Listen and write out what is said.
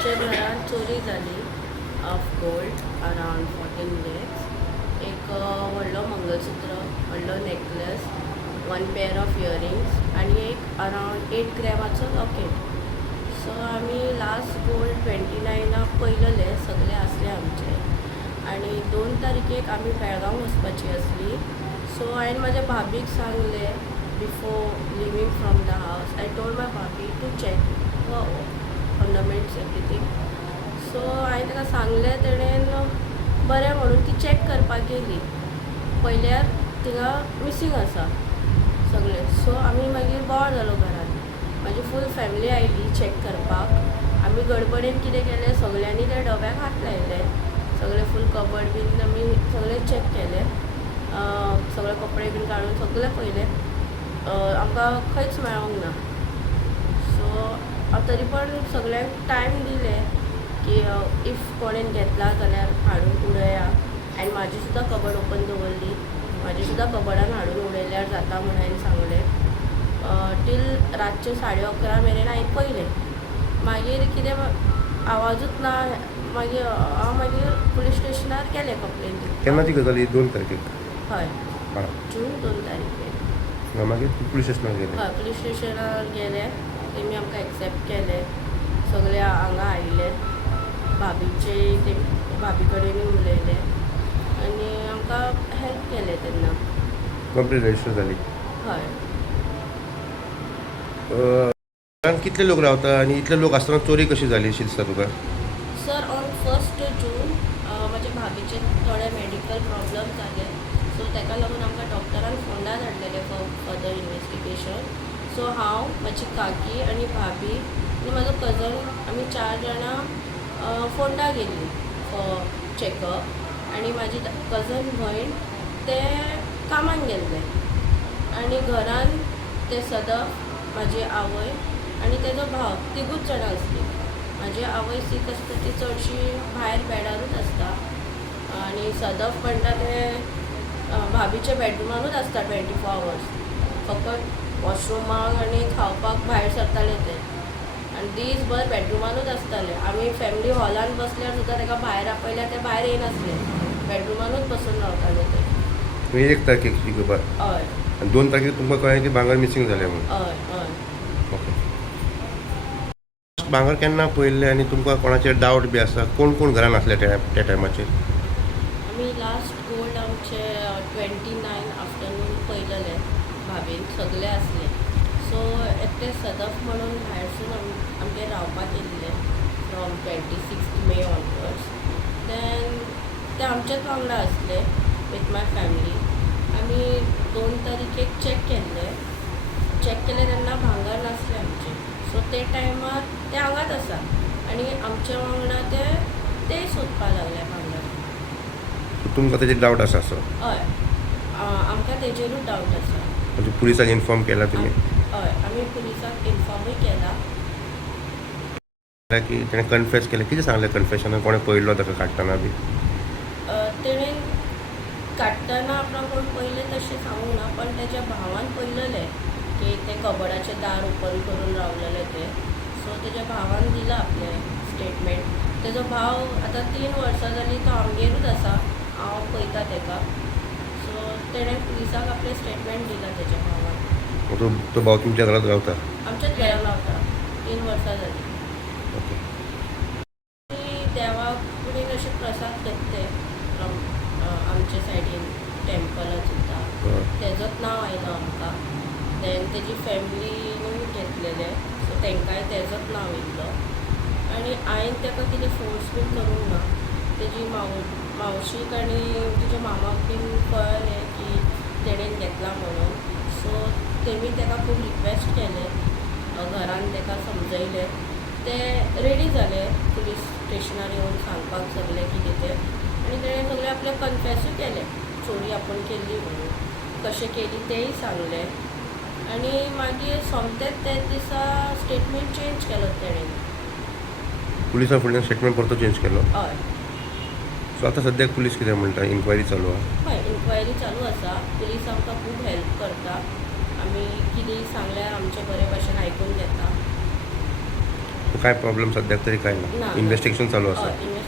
आमच्या घरात चोरी जाली ऑफ गोल्ड अरावंड 14 lakhs. एक व्हडलो मंगळसूत्र, व्हडलो नेकलेस, 1 पेअर ऑफ इयरिंग्स आणि एक अरावंड 8 ग्रॅमाचो लॉकेट. सो आमी लास्ट गोल्ड 29 पयलले सगळे आसले आमचे आणि 2 तारखेक आमी बेळगांव वचपाची आसली. सो हांवें म्हाज्या भाभीक सांगले before leaving from the house. I told my bhabhi to check ornaments everything. So हांवें ताका सांगलें, तेणेन बरें म्हणून ती चॅक करपाक गेली. पयल्यार थिंगा मिसींग आसा सगळे. सो आमी मागीर बोवाळ जालो घरान. म्हाजी फूल फॅमिली आयली चॅक करपाक. आमी गडबडीन कितें केलें, सगळ्यांनी त्या डब्याक हात लायले. सगळे फूल कबड बीन आमी सगळे चॅक केले. सगळे कपडे बीन काडून सगळे पयले. आमकां खंयच मेळोंक ना. सो हांव तरी पण सगळ्यांक टायम दिले की इफ कोणेन घेतला जाल्यार हाडून उडया. आनी म्हाजी सुद्दां कबड ओपन दवरली. म्हाजी सुद्दां कबडान हाडून उडयल्यार जाता म्हणून हांवें सांगलें. टील रातचे 11:30 मेरेन हांवें पयलें. मागीर कितें आवाजूच ना. मागीर हांव पुलीस स्टेशनार केलें कंप्लेन. केन्ना ती गजाल? 2 तारखेक? हय, हां. जून 2 तारखेक. मागीर पुलीस स्टेशनार गेले? हय, पुलीस स्टेशनार गेले. तेमी आमकां एक्सेप्ट केले. सगळे हांगा आयिल्ले. भाभीचे ते भाभी कडेन उलयले आनी आमकां हेल्प केलें तेन्ना. कंप्लेन रजिस्टर जाली? हय. कितले लोक रावता आनी इतले लोक आसतना चोरी कशी जाली अशी दिसता तुका? सर, ऑन 1 जून म्हाज्या भाभीचे थोडे मेडिकल प्रॉब्लम जाले. सो ताका लागून आमकां डॉक्टरान फोंडा धाडलेले फॉर फर्दर इन्वेस्टिगेशन. सो हांव, म्हाजी काकी आनी भाभी आनी म्हाजो कजन आमी 4 जाणां फोंडा गेल्लीं फॉर चॅकअप. आनी म्हाजी कजन भयण ते कामाक गेल्ले. आनी घरान ते सदफ, म्हाजी आवय आनी तेजो भाव, तिगूच जाणां आसलीं. म्हाजी आवय सीक आसता ती चडशी भायर बॅडारूच आसता. आनी सदफ म्हणटा ते भाभीच्या बॅडरुमानूच आसता 24 hours. फकत वॉशरुमाक आनी खावपाक भायर सरताले ते. आनी दीसभर बॅडरुमानूच आसताले. आमी फॅमिली हॉलान बसल्यार सुद्दां ताका भायर आपयल्यार ते भायर येयनासले. बॅडरुमानूच बसून रावताले ते. 1 तारखेक ती खबर? हय. 2 तारखेक तुमकां कळ्ळें की भांगर मिसींग जालें म्हणून? हय हय. ओके. भांगर केन्ना पयल्लें आनी तुमकां कोणाचेर डावट बी आसा? कोण कोण घरान आसले त्या टायमाचेर? आमी लास्ट गोल्ड आमचे 29 आफ्टरनून पयलेले भाभीन. सगळे आसले. सो एकटे सदफ म्हणून भायरसून आमगे रावपाक येयल्ले फ्रॉम 26 मे ऑनवर्ड्स. देन ते आमचेच वांगडा आसले वीथ माय फॅमिली. आमी 2 तारखेक चॅक केले तेन्ना भांगर नासले आमचे. सो ते टायमार ते हांगाच आसा आनी आमच्या वांगडा ते सोदपाक लागले भांगर. तुमकां तेजेर डावट आसा असो? हय, आमकां तेजेरूच डावट आसा. म्हणजे पुलिसाक इन्फॉर्म केला तुमी? हय, आमी पुलिसाक इन्फॉर्मूय केला. की तेणें कन्फेस केलें? कितें सांगलें कन्फेशनान? कोणें पळयल्लो ताका काडटना बी? तेणेन काडटना आपणा कोण पयलें तशें सांगूंक ना, पण तेज्या भावान पयलेलें की ते कबडाचे दार ओपन करून रावलेले ते. सो तेज्या भावान दिला आपलें स्टेटमेंट. तेजो भाव आतां 3 वर्सां जालीं तो आमगेरूच आसा. हांव पळयतां तेका. सो तेणें पुलिसाक आपलें स्टेटमेंट दिलां तेज्या भावान. तो भाव तुमच्या घरात रावता? आमच्याच घरान रावता. 3 वर्सां जालीं. ओके. देवा कडेन अशे प्रसाद घेतले फ्रॉम आमचे सायडीन टॅम्पलान सुद्दां. तेजोच नांव आयलो आमकां. देन तेजी फॅमिलीनूय घेतलेले. सो तेंकांय तेजोच नांव येयल्लो. आनी हांवें ताका कितें फोर्स बीन करूंक ना. तेजी मावशीक आनी तिच्या मामाक बीन कळ्ळें की तेणेन घेतला म्हणून. सो तेमी ताका खूब रिक्वेस्ट केले. घरान ताका समजयलें. ते रेडी जाले पुलीस स्टेशनार येवन सांगपाक सगलें कितें तें. आनी तेणें सगळें आपलें कन्फेसूय केलें चोरी आपूण केल्ली म्हणून. कशें केली तेंय सांगलें. आनी मागीर सोमतेच तेच दिसा स्टेटमेंट चेंज केलो तेणें. पुलिसा फुडल्यान स्टेटमेंट परतो चेंज केलो? हय. सो आतां सद्याक पुलीस कितें म्हणटा? इन्क्वायरी चालू आहा? हय, इन्क्वायरी चालू आसा. पुलीस आमकां खूब हेल्प करता. आमी कितेंय सांगल्यार आमचे बरे भाशेन आयकून घेता. काय प्रॉब्लेम सध्या तरी काय ना, ना इन्व्हेस्टिगेशन चालू आसा इन्व्हेस्टिगेशन